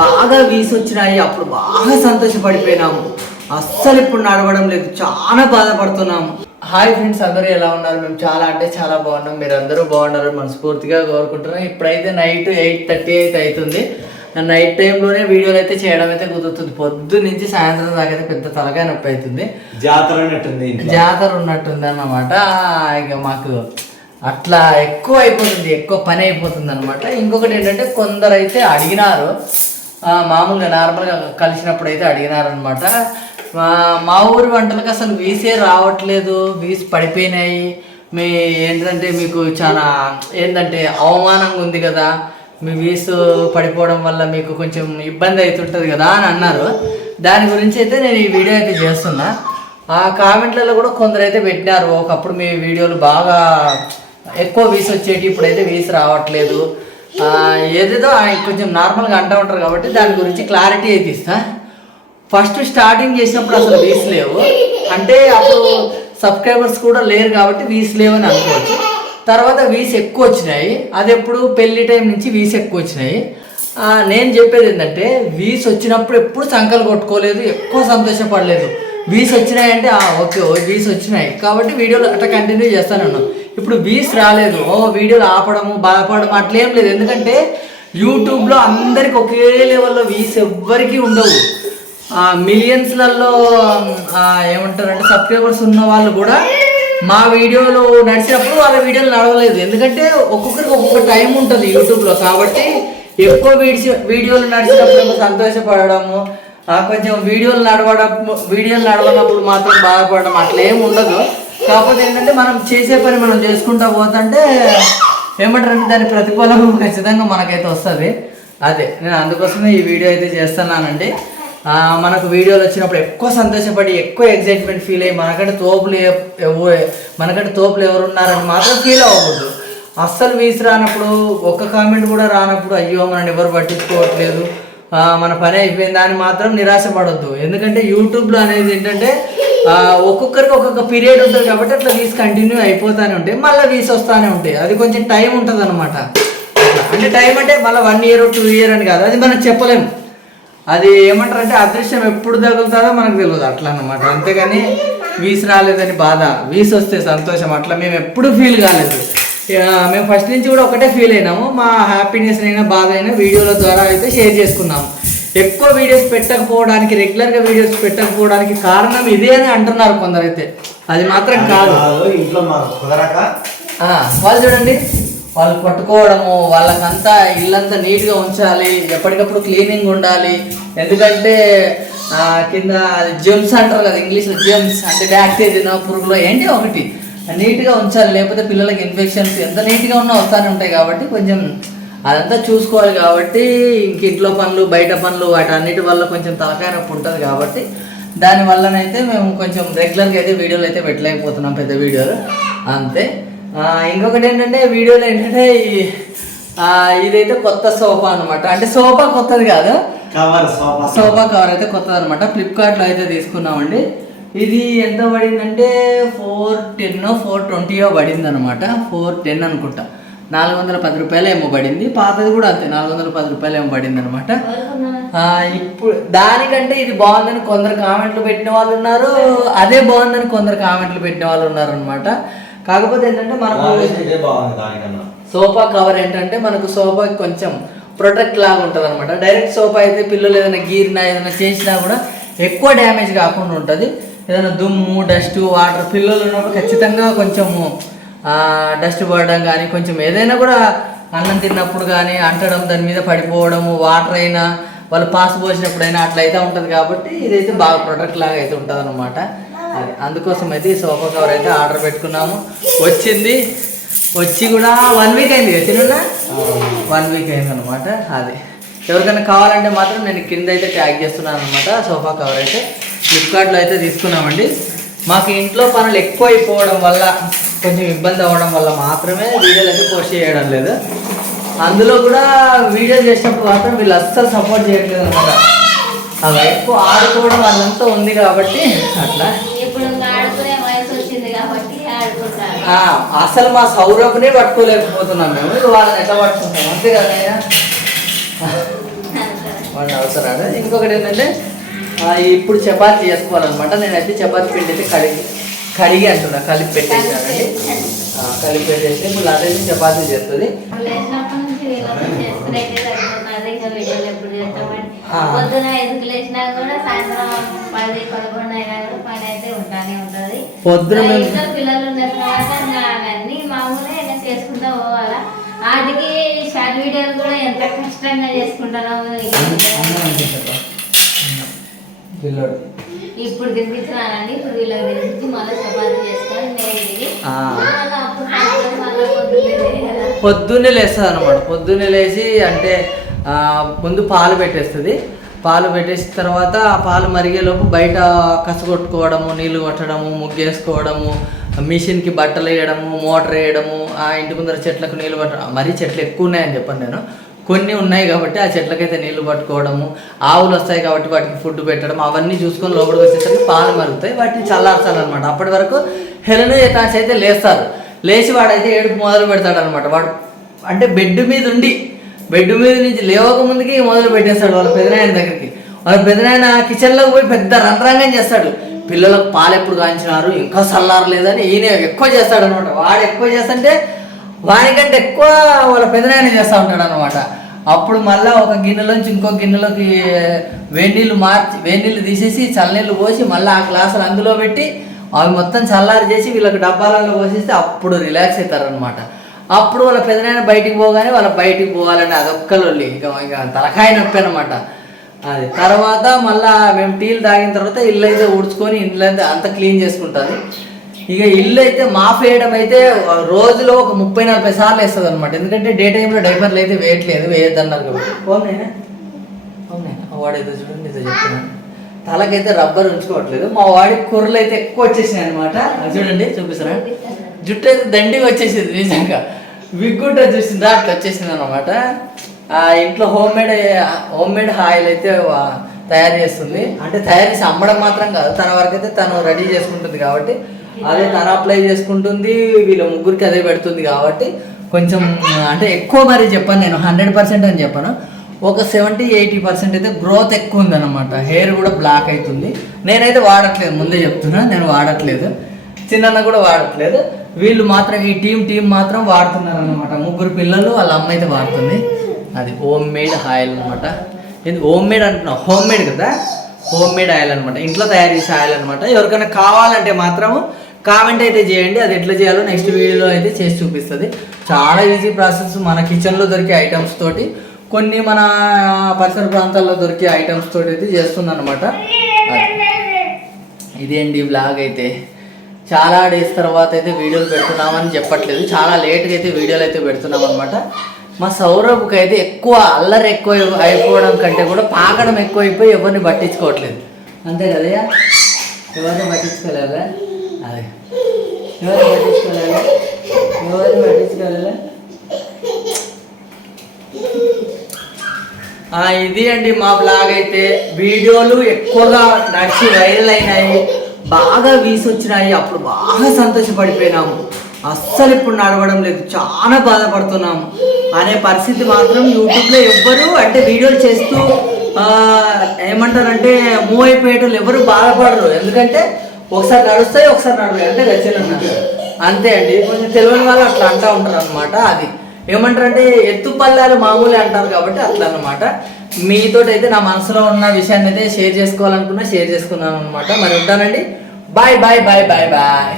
బాగా వీసి వచ్చినాయి. అప్పుడు బాగా సంతోషపడిపోయినాము. అస్సలు ఇప్పుడు నడవడం లేదు, చాలా బాధపడుతున్నాము. హాయ్ ఫ్రెండ్స్, అందరూ ఎలా ఉన్నారు? మేము చాలా అంటే చాలా బాగున్నాం. మీరు అందరూ బాగున్నారు మనస్ఫూర్తిగా కోరుకుంటున్నాం. ఇప్పుడైతే నైట్ 8:38 అవుతుంది. నైట్ టైంలోనే వీడియోలు అయితే చేయడం అయితే కుదురుతుంది. పొద్దు నుంచి సాయంత్రం దాకా అయితే పెద్ద తలకాయ నొప్పి అవుతుంది. జాతర ఉన్నట్టుంది అన్నమాట. ఇక మాకు అట్లా ఎక్కువ అయిపోతుంది, ఎక్కువ పని అయిపోతుంది అనమాట. ఇంకొకటి ఏంటంటే కొందరు అయితే అడిగినారు, మామూలుగా నార్మల్గా కలిసినప్పుడు అయితే అడిగినారు అనమాట. మా ఊరి వంటలకు అసలు వీసే రావట్లేదు, వీసి పడిపోయినాయి. ఏంటంటే మీకు చాలా ఏంటంటే అవమానంగా ఉంది కదా, మీ వీసు పడిపోవడం వల్ల మీకు కొంచెం ఇబ్బంది అవుతుంటుంది కదా అని అన్నారు. దాని గురించి అయితే నేను ఈ వీడియో అయితే చేస్తున్నా. ఆ కామెంట్లలో కూడా కొందరు అయితే పెట్టినారు, ఒకప్పుడు మీ వీడియోలు బాగా ఎక్కువ వీసు వచ్చేటి, ఇప్పుడైతే వీసు రావట్లేదు, ఏదేదో కొంచెం నార్మల్గా అంటూ ఉంటారు. కాబట్టి దాని గురించి క్లారిటీ అయితే ఇస్తా. ఫస్ట్ స్టార్టింగ్ చేసినప్పుడు అసలు వీస్ లేవు, అంటే అప్పుడు సబ్స్క్రైబర్స్ కూడా లేరు కాబట్టి వీస్ లేవని అనుకోవచ్చు. తర్వాత వీస్ ఎక్కువ వచ్చినాయి, అది ఎప్పుడు పెళ్లి టైం నుంచి వీస్ ఎక్కువ వచ్చినాయి. నేను చెప్పేది ఏంటంటే వీస్ వచ్చినప్పుడు ఎప్పుడు సంకలు కొట్టుకోలేదు, ఎక్కువ సంతోషపడలేదు. వీస్ వచ్చినాయంటే ఓకే వీస్ వచ్చినాయి కాబట్టి వీడియోలు అట్లా కంటిన్యూ చేస్తాను ఉన్నాను. ఇప్పుడు వీస్ రాలేదు, వీడియోలు ఆపడము బాధపడము అట్లేం లేదు. ఎందుకంటే యూట్యూబ్లో అందరికి ఒకే లెవెల్లో వీస్ ఎవ్వరికీ ఉండవు. మిలియన్స్లలో ఏమంటారంటే సబ్స్క్రైబర్స్ ఉన్న వాళ్ళు కూడా మా వీడియోలు నడిచినప్పుడు వాళ్ళ వీడియోలు నడవలేదు. ఎందుకంటే ఒక్కొక్కరికి ఒక్కొక్క టైం ఉంటుంది యూట్యూబ్లో. కాబట్టి ఎక్కువ వీడియోలు నడిచినప్పుడు సంతోషపడము, కొంచెం వీడియోలు నడవనప్పుడు మాత్రం బాధపడడం అట్లా ఏమి ఉండదు. కాకపోతే ఏంటంటే మనం చేసే పని మనం చేసుకుంటా పోతుంటే ఏమంటారంటే దాని ప్రతిఫలం ఖచ్చితంగా మనకైతే వస్తుంది. అదే నేను అందుకోసమే ఈ వీడియో అయితే చేస్తున్నానండి. మనకు వీడియోలు వచ్చినప్పుడు ఎక్కువ సంతోషపడి ఎక్కువ ఎగ్జైట్మెంట్ ఫీల్ అయ్యి మనకంటే తోపులు ఎవరున్నారని మాత్రం ఫీల్ అవ్వకూడదు. అస్సలు వీసి రానప్పుడు, ఒక్క కామెంట్ కూడా రానప్పుడు అయ్యో మనని ఎవరు పట్టించుకోవట్లేదు, మన పని అయిపోయిందా అని మాత్రం నిరాశపడొద్దు. ఎందుకంటే యూట్యూబ్లో అనేది ఏంటంటే ఒక్కొక్కరికి ఒక్కొక్క పీరియడ్ ఉంటుంది కాబట్టి అట్లా వీస్ కంటిన్యూ అయిపోతూనే ఉంటాయి, మళ్ళీ వీస్ వస్తూనే ఉంటాయి. అది కొంచెం టైం ఉంటుంది అనమాట. అంటే టైం అంటే మళ్ళీ 1 year 2 year అని కాదు, అది మనం చెప్పలేము. అది ఏమంటారంటే అదృశ్యం ఎప్పుడు తగులుతుందో మనకు తెలియదు, అట్లా అన్నమాట. అంతేగాని వీస్ రాలేదని బాధ, వీస్ వస్తే సంతోషం, అట్లా మేము ఎప్పుడు ఫీల్ కాలేదు. మేము ఫస్ట్ నుంచి కూడా ఒకటే ఫీల్ అయినాము. మా హ్యాపీనెస్ అయినా బాధ అయినా వీడియోల ద్వారా అయితే షేర్ చేసుకున్నాము. ఎక్కువ వీడియోస్ పెట్టకపోవడానికి, రెగ్యులర్గా వీడియోస్ పెట్టకపోవడానికి కారణం ఇదే అని అంటున్నారు కొందరైతే. అది మాత్రం కాదు. వాళ్ళు చూడండి, వాళ్ళు పట్టుకోవడము, వాళ్ళకంతా ఇల్లంతా నీట్గా ఉంచాలి, ఎప్పటికప్పుడు క్లీనింగ్ ఉండాలి. ఎందుకంటే కింద జెమ్స్ అంటారు కదా ఇంగ్లీష్లో, జెమ్స్ అంటే బ్యాక్టీరియా పురుగులో ఏంటి ఒకటి నీట్గా ఉంచాలి, లేకపోతే పిల్లలకి ఇన్ఫెక్షన్స్ ఎంత నీట్గా ఉన్నా వస్తూనే ఉంటాయి. కాబట్టి కొంచెం అదంతా చూసుకోవాలి. కాబట్టి ఇంక ఇంట్లో పనులు బయట పనులు వాటన్నిటి వల్ల కొంచెం తలకాయ నొప్పి ఉంటుంది. కాబట్టి దానివల్లనైతే మేము కొంచెం రెగ్యులర్గా అయితే వీడియోలు అయితే పెట్టలేకపోతున్నాం, పెద్ద వీడియోలు అంతే. ఇంకొకటి ఏంటంటే వీడియోలో ఏంటంటే ఇదైతే కొత్త సోఫా అనమాట. అంటే సోఫా కొత్తది కాదు, సోఫా కవర్ అయితే కొత్తది అనమాట. ఫ్లిప్కార్ట్లో అయితే తీసుకున్నామండి. ఇది ఎంత పడిందంటే 410 420 పడింది అనమాట. 410 అనుకుంటా, 410 రూపాయలు ఏమో పడింది. పాతది కూడా అంతే, 410 రూపాయలు ఏమో పడింది అనమాట. ఇప్పుడు దానికంటే ఇది బాగుందని కొందరు కామెంట్లు పెట్టిన వాళ్ళు ఉన్నారు, అదే బాగుందని కొందరు కామెంట్లు పెట్టిన వాళ్ళు ఉన్నారు అనమాట. కాకపోతే ఏంటంటే మనకు సోఫా కవర్ ఏంటంటే మనకు సోఫాకి కొంచెం ప్రొటెక్ట్ లాగా ఉంటుంది అనమాట. డైరెక్ట్ సోఫా అయితే పిల్లలు ఏదైనా గీరినా ఏదైనా చేసినా కూడా ఎక్కువ డ్యామేజ్ కాకుండా ఉంటుంది. ఏదైనా దుమ్ము డస్ట్ వాటర్ పిల్లలు ఉన్నప్పుడు ఖచ్చితంగా కొంచెము డస్ట్ పడడం కానీ, కొంచెం ఏదైనా కూడా అన్నం తిన్నప్పుడు కానీ అంటడం, దాని మీద పడిపోవడము, వాటర్ అయినా వాళ్ళు పాస్ పోసినప్పుడైనా అట్లా అయితే ఉంటుంది. కాబట్టి ఇదైతే బాగా ప్రొటెక్ట్ లాగా అయితే ఉంటుంది అనమాట. అది అందుకోసం అయితే ఈ సోఫా కవర్ అయితే ఆర్డర్ పెట్టుకున్నాము. వచ్చి కూడా 1 week అయింది కదా, తిన్నా 1 week అయింది అనమాట. అది ఎవరికైనా కావాలంటే మాత్రం నేను కింద అయితే ట్యాగ్ చేస్తున్నాను అనమాట. సోఫా కవర్ అయితే ఫ్లిప్కార్ట్లో అయితే తీసుకున్నామండి. మాకు ఇంట్లో పనులు ఎక్కువ అయిపోవడం వల్ల, కొంచెం ఇబ్బంది అవ్వడం వల్ల మాత్రమే వీడియోలు అయితే పోస్ట్ చేయడం లేదు. అందులో కూడా వీడియో చేసినప్పుడు మాత్రం వీళ్ళు అస్సలు సపోర్ట్ చేయట్లేదు అనమాట. అవి ఎక్కువ ఆడుకోవడం అదంతా ఉంది కాబట్టి అట్లా అసలు మా సౌరభ్నే పట్టుకోలేకపోతున్నాం మేము, వాళ్ళని ఎట్లా పట్టుకుంటాం అంతే కదా. వాడిని అవసరాలు. ఇంకొకటి ఏంటంటే ఇప్పుడు చపాతీ చేసుకోవాలన్నమాట. నేనైతే చపాతీ పిండి అయితే కడిగి అంటున్నా, కలిపి పెట్టేసానండి. కలిపి పెట్టేసి ఇప్పుడు అదైతే చపాతీ చేస్తుంది. పొద్దున ఎందుకు లేచినా కూడా సాయంత్రం 10-11 అయినా కూడా పని అయితే ఉంటానే ఉంటది. పొద్దున పిల్లలు ఉన్న తర్వాత అవన్నీ మామూలే చేసుకుంటా పోవాలా. వాటికి షార్ట్ వీడియోలు కూడా ఎంత కష్టంగా చేసుకుంటున్నాము. ఇప్పుడు తినిపించానండి. ఇప్పుడు వీళ్ళకి తినిపించి మళ్ళీ చపాతీ చేసుకొని పొద్దున్నే లేస్తుంది అనమాట. పొద్దున్నే లేచి అంటే ముందు పాలు పెట్టేస్తుంది. పాలు పెట్టేసిన తర్వాత ఆ పాలు మరిగేలోపు బయట కసగొట్టుకోవడము, నీళ్లు కొట్టడము, ముగ్గేసుకోవడము, మిషన్కి బట్టలు వేయడము, మోటార్ వేయడము, ఆ ఇంటి ముందర చెట్లకు నీళ్ళు పట్టడం. మరీ చెట్లు ఎక్కువ ఉన్నాయని చెప్పాను నేను, కొన్ని ఉన్నాయి కాబట్టి ఆ చెట్లకైతే నీళ్లు పట్టుకోవడము, ఆవులు వస్తాయి కాబట్టి వాటికి ఫుడ్ పెట్టడం, అవన్నీ చూసుకొని లోపలికి వచ్చేసరికి పాలు మరుగుతాయి. వాటిని చల్లార్చాలన్నమాట. అప్పటి వరకు హెలెన్ యతాష్ అయితే లేస్తారు. లేచి వాడైతే ఏడుపు మొదలు పెడతాడు అనమాట. వాడు అంటే బెడ్ మీద నుంచి లేవక ముందుకి మొదలు పెట్టేస్తాడు వాళ్ళ పెదనాయన దగ్గరికి. వాళ్ళ పెదనాయన కిచెన్లోకి పోయి పెద్ద రంగం చేస్తాడు. పిల్లలకు పాలు ఎప్పుడు కాంచినారు, ఇంకా చల్లారలేదని ఈయన ఎక్కువ చేస్తాడు అనమాట. వాడు ఎక్కువ చేస్తుంటే వానికంటే ఎక్కువ వాళ్ళ పెదనాయన చేస్తూ ఉంటాడు అనమాట. అప్పుడు మళ్ళీ ఒక గిన్నెలోంచి ఇంకో గిన్నెలోకి వేడినీళ్ళు తీసేసి చల్లనీళ్ళు పోసి మళ్ళీ ఆ గ్లాసులు అందులో పెట్టి అవి మొత్తం చల్లారి చేసి వీళ్ళకి డబ్బాలలో పోసేస్తే అప్పుడు రిలాక్స్ అవుతారనమాట. అప్పుడు వాళ్ళ పెదనాయన బయటికి పోగానే వాళ్ళ బయటికి పోవాలంటే అదొక్కలొల్లి, ఇంకా తలకాయ నొప్పి అనమాట. అది తర్వాత మళ్ళీ మేము టీలు తాగిన తర్వాత ఇల్లు అయితే ఊడ్చుకొని ఇల్లు అయితే అంతా క్లీన్ చేసుకుంటుంది. ఇక ఇల్లు అయితే మాఫ్ వేయడం అయితే రోజులో ఒక 30-40 సార్లు వేస్తుంది అనమాట. ఎందుకంటే డే టైంలో డైపర్లు అయితే వేయద్దన్నారు కాబట్టి. ఓనైనా వాడేదో చూడండి, ఏదో చెప్తున్నాను. తలకైతే రబ్బర్ ఉంచుకోవట్లేదు. మా వాడికి కుర్రలు అయితే ఎక్కువ వచ్చేసినాయి అనమాట. చూడండి, చూపిస్తారా, జుట్టు అయితే దండిగా వచ్చేసింది. నిజంగా విగ్గుంట చూసిందా అట్లా వచ్చేసింది అనమాట. ఆ ఇంట్లో హోమ్ మేడ్ ఆయిల్ అయితే తయారు చేస్తుంది. అంటే తయారు చేసి అమ్మడం మాత్రం కాదు, తన వరకు అయితే తను రెడీ చేసుకుంటుంది కాబట్టి అదే తను అప్లై చేసుకుంటుంది. వీళ్ళ ముగ్గురికి అదే పెడుతుంది కాబట్టి కొంచెం అంటే ఎక్కువ మరి చెప్పాను నేను 100% అని చెప్పాను. ఒక 70-80% అయితే గ్రోత్ ఎక్కువ ఉందన్నమాట. హెయిర్ కూడా బ్లాక్ అవుతుంది. నేనైతే వాడట్లేదు, ముందే చెప్తున్నా, నేను వాడట్లేదు. చిన్న కూడా వాడట్లేదు. వీళ్ళు మాత్రం ఈ టీం మాత్రం వాడుతున్నారు అనమాట. 3 పిల్లలు, వాళ్ళ అమ్మ అయితే వాడుతుంది. అది హోమ్ మేడ్ ఆయిల్ అనమాట. ఇది హోమ్ మేడ్ అంటున్నా, హోమ్ మేడ్ కదా, హోమ్ మేడ్ ఆయిల్ అనమాట. ఇంట్లో తయారు చేసే ఆయిల్ అనమాట. ఎవరికైనా కావాలంటే మాత్రము కామెంట్ అయితే చేయండి. అది ఎట్లా చేయాలో నెక్స్ట్ వీడియోలో అయితే చేసి చూపిస్తుంది. చాలా ఈజీ ప్రాసెస్. మన కిచెన్లో దొరికే ఐటమ్స్ తోటి, కొన్ని మన పరిసర ప్రాంతాల్లో దొరికే ఐటమ్స్ తోటి అయితే చేస్తుంది అనమాట. ఇదేంటి బ్లాగ్ అయితే చాలా డేస్ తర్వాత అయితే వీడియోలు పెడుతున్నామని చెప్పట్లేదు, చాలా లేట్గా అయితే వీడియోలు అయితే పెడుతున్నాం అనమాట. మా సౌరభ్కి అయితే ఎక్కువ అల్లరి ఎక్కువ అయిపోవడం కంటే కూడా పాకడం ఎక్కువైపోయి ఎవరిని పట్టించుకోవట్లేదు. అంతే కదా, ఎవరిని పట్టించుకోలేదా? అదే ఎవరిని పట్టించుకోలేదా? ఇది అండి మా బ్లాగ్ అయితే. వీడియోలు ఎక్కువగా నడిచి వైరల్ అయినాయి, బాగా వ్యూస్ వచ్చినాయి. అప్పుడు బాగా సంతోషపడిపోయినాము. అస్సలు ఇప్పుడు నడవడం లేదు, చాలా బాధపడుతున్నాము అనే పరిస్థితి మాత్రం యూట్యూబ్లో ఎవ్వరు అంటే వీడియోలు చేస్తూ ఏమంటారంటే మూవ్ అయిపోయేటోళ్ళు ఎవరు బాధపడరు. ఎందుకంటే ఒకసారి నడుస్తాయి, ఒకసారి నడవాలి, అంటే రచన అంతే అండి. కొంచెం తెలియని వాళ్ళు అట్లా అంటూ ఉంటారు అనమాట. అది ఏమంటారంటే ఎత్తు పల్లాలు మామూలే అంటారు కాబట్టి అట్లా అనమాట. మీతో అయితే నా మనసులో ఉన్న విషయాన్ని అయితే షేర్ చేసుకోవాలనుకున్నా షేర్ చేసుకున్నాను అనమాట. మరి ఉంటానండి. Bye bye bye bye bye.